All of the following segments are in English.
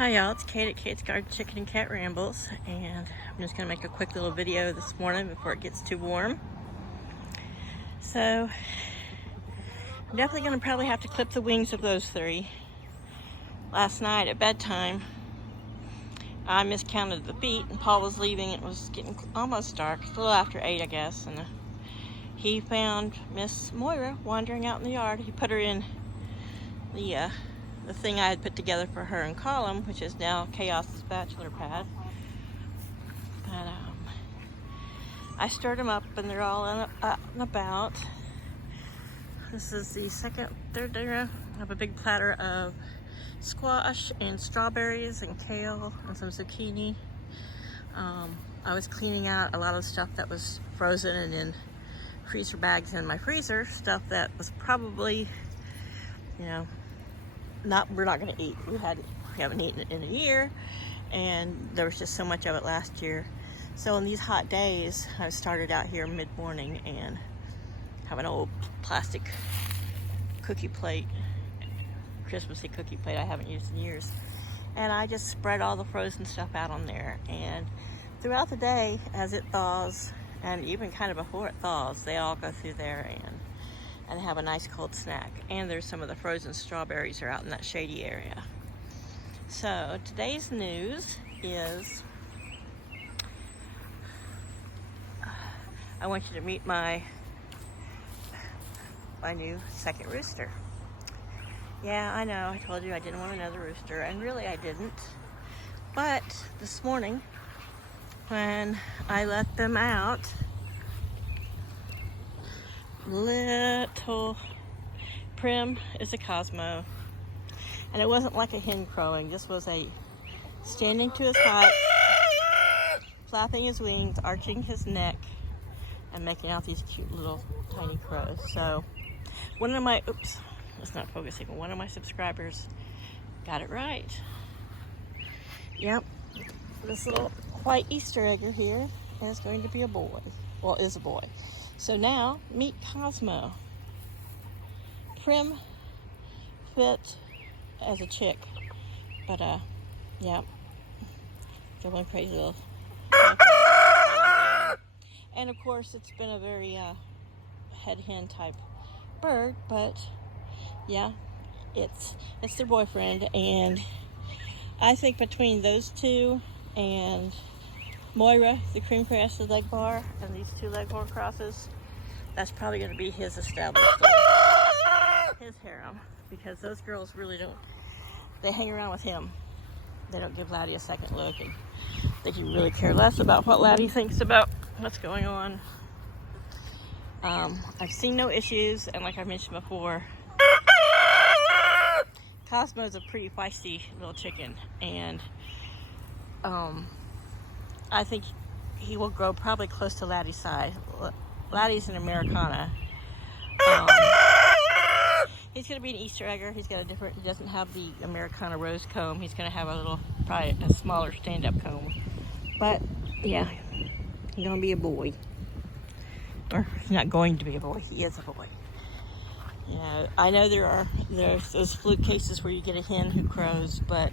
Hi y'all, it's Kate at Kate's Garden Chicken and Cat Rambles, and I'm just going to make a quick little video this morning before it gets too warm. So, I'm definitely going to probably have to clip the wings of those three. Last night at bedtime, I miscounted the feet, and Paul was leaving. It was getting almost dark, a little after 8 I guess, and he found Miss Moira wandering out in the yard. He put her in the thing I had put together for her in column, which is now Chaos's bachelor pad. But I stirred them up, and they're all up and about. This is the third dinner. I have a big platter of squash and strawberries and kale and some zucchini. I was cleaning out a lot of stuff that was frozen and in freezer bags in my freezer, stuff that was probably, we're not going to eat. We haven't eaten it in a year, and there was just so much of it last year. So in these hot days, I started out here mid-morning and have an old plastic cookie plate, Christmassy cookie plate I haven't used in years, and I just spread all the frozen stuff out on there. And throughout the day, as it thaws, and even kind of before it thaws, they all go through there and have a nice cold snack. And there's some of the frozen strawberries are out in that shady area. So today's news is I want you to meet my new second rooster. Yeah, I know, I told you I didn't want another rooster, and really I didn't. But this morning, when I let them out, little Prim is a Cosmo, and it wasn't like a hen crowing. This was a standing to his height, flapping his wings, arching his neck, and making out these cute little tiny crows. So one of my one of my subscribers got it right. Yep, this little white Easter egger here is going to be a boy. Well, is a boy. So now, meet Cosmo. Prim fit as a chick, but yeah, the one crazy little. And of course, it's been a very head hen type bird, but yeah, it's their boyfriend, and I think between those two and Moira, the cream crested leg bar, and these two leghorn crosses, that's probably going to be his established his harem, because those girls really don't, they hang around with him. They don't give Laddie a second look, and they can really care less about what Laddie thinks about what's going on. I've seen no issues, and like I mentioned before, Cosmo is a pretty feisty little chicken, and I think he will grow probably close to Laddie's size. Laddie's an Americana. He's going to be an Easter egger. He doesn't have the Americana rose comb. He's going to have probably a smaller stand-up comb. But yeah, he's going to be a boy. Or he's not going to be a boy. He is a boy. Yeah, I know there's those fluke cases where you get a hen who crows, but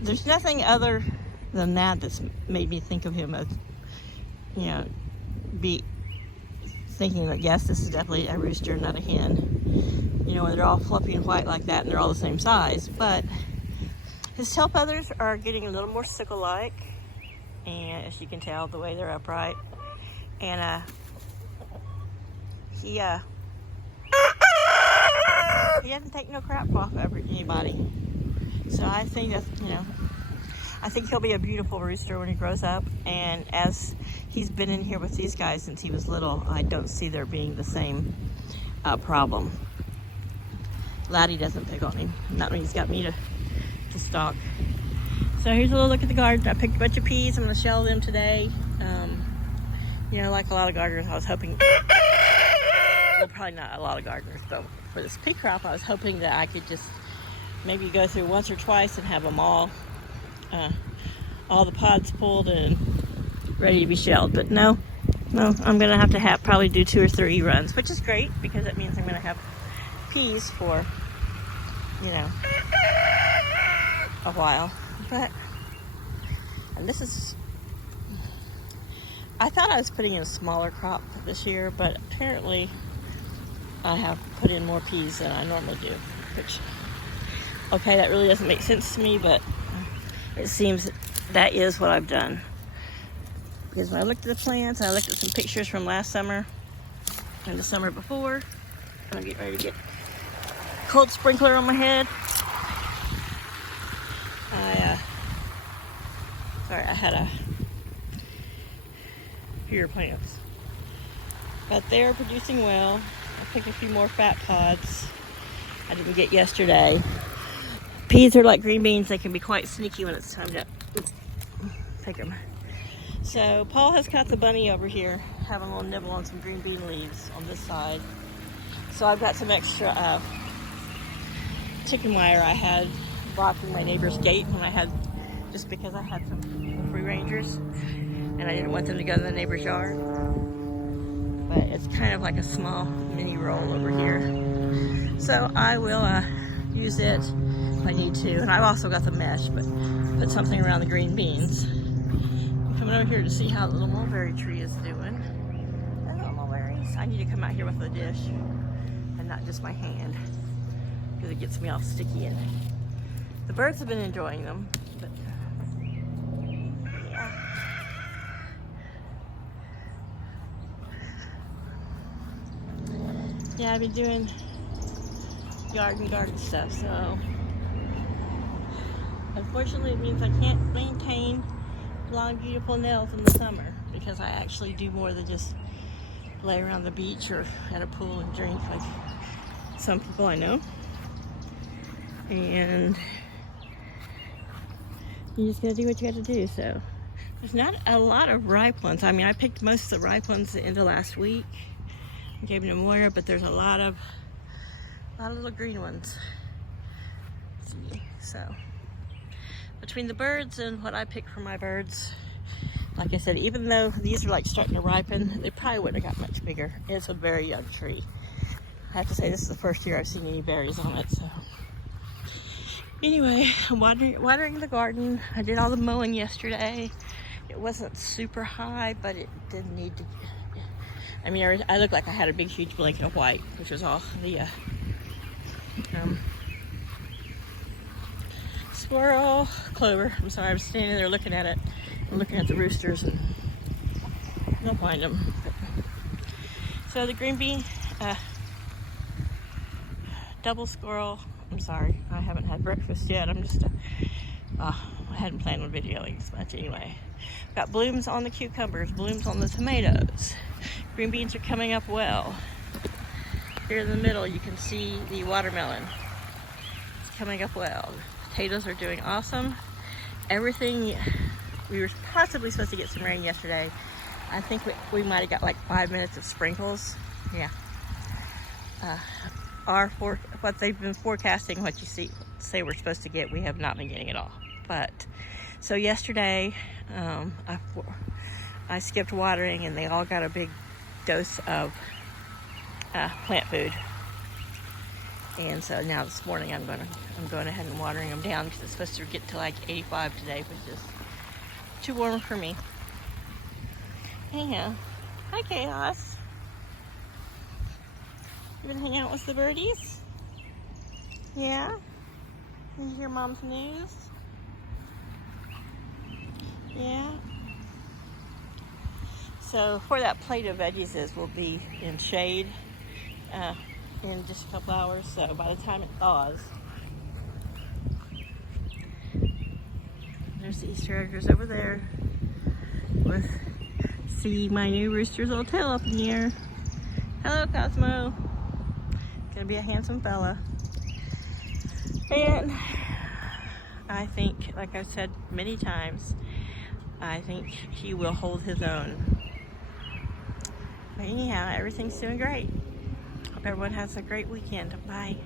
there's nothing other than that's made me think of him as, be thinking that yes, this is definitely a rooster, not a hen. When they're all fluffy and white like that, and they're all the same size. But his tail feathers are getting a little more sickle-like, and as you can tell, the way they're upright, and he doesn't take no crap off of anybody. So I think that, I think he'll be a beautiful rooster when he grows up. And as he's been in here with these guys since he was little, I don't see there being the same problem. Laddie doesn't pick on him. Not when he's got me to stalk. So here's a little look at the garden. I picked a bunch of peas. I'm going to shell them today. Like a lot of gardeners, I was hoping, well, probably not a lot of gardeners, but for this pea crop, I was hoping that I could just maybe go through once or twice and have them all the pods pulled and ready to be shelled. But no, I'm going to have to probably do 2 or 3 runs, which is great, because that means I'm going to have peas for, a while. But, and this is, I thought I was putting in a smaller crop this year, but apparently I have put in more peas than I normally do, which, okay, that really doesn't make sense to me, but it seems that is what I've done. Because when I looked at the plants, I looked at some pictures from last summer and the summer before. I'm getting ready to get a cold sprinkler on my head. I had a fewer plants, but they're producing well. I picked a few more fat pods I didn't get yesterday. Peas are like green beans. They can be quite sneaky when it's time to pick them. So Paul has got the bunny over here having a little nibble on some green bean leaves on this side. So I've got some extra chicken wire I had blocking my neighbor's gate when I had, just because I had some free rangers and I didn't want them to go to the neighbor's yard. But it's kind of like a small mini roll over here. So I will use it if I need to. And I've also got the mesh, but put something around the green beans. I'm coming over here to see how the little mulberry tree is doing. Little mulberries. I need to come out here with a dish and not just my hand, because it gets me all sticky. And the birds have been enjoying them. But yeah, I've been doing garden stuff, so unfortunately it means I can't maintain long beautiful nails in the summer, because I actually do more than just lay around the beach or at a pool and drink like some people I know. And you just gotta do what you gotta do. So there's not a lot of ripe ones. I mean, I picked most of the ripe ones at the end of last week. I gave them to Moira, but there's a lot of little green ones. Let's see. So between the birds and what I pick for my birds, like I said, even though these are like starting to ripen, they probably wouldn't have got much bigger. It's a very young tree. I have to say, this is the first year I've seen any berries on it. So anyway, I'm watering the garden. I did all the mowing yesterday. It wasn't super high, but it didn't need to. I mean, I looked like I had a big, huge blanket of white, which was all the squirrel, clover. I'm sorry, I was standing there looking at it. I'm looking at the roosters and I don't find them. So the green bean, double squirrel. I'm sorry, I haven't had breakfast yet. I'm just, I hadn't planned on videoing as much anyway. Got blooms on the cucumbers, blooms on the tomatoes. Green beans are coming up well. Here in the middle, you can see the watermelon. It's coming up well. Potatoes are doing awesome. Everything, we were possibly supposed to get some rain yesterday. I think we might have got like 5 minutes of sprinkles. Yeah. What they've been forecasting, what you say we're supposed to get, we have not been getting at all. But so yesterday, I skipped watering and they all got a big dose of plant food. And so now this morning I'm going ahead and watering them down, because it's supposed to get to like 85 today, which is too warm for me. Anyhow, hi Chaos. You been hanging out with the birdies? Yeah? Did you hear Mom's news? Yeah? So for that plate of veggies will be in shade in just a couple hours. So by the time it thaws, there's the Easter eggers over there. See my new rooster's little tail up in the air. Hello, Cosmo. Gonna be a handsome fella. And I think, like I've said many times, I think he will hold his own. But anyhow, everything's doing great. Hope everyone has a great weekend. Bye.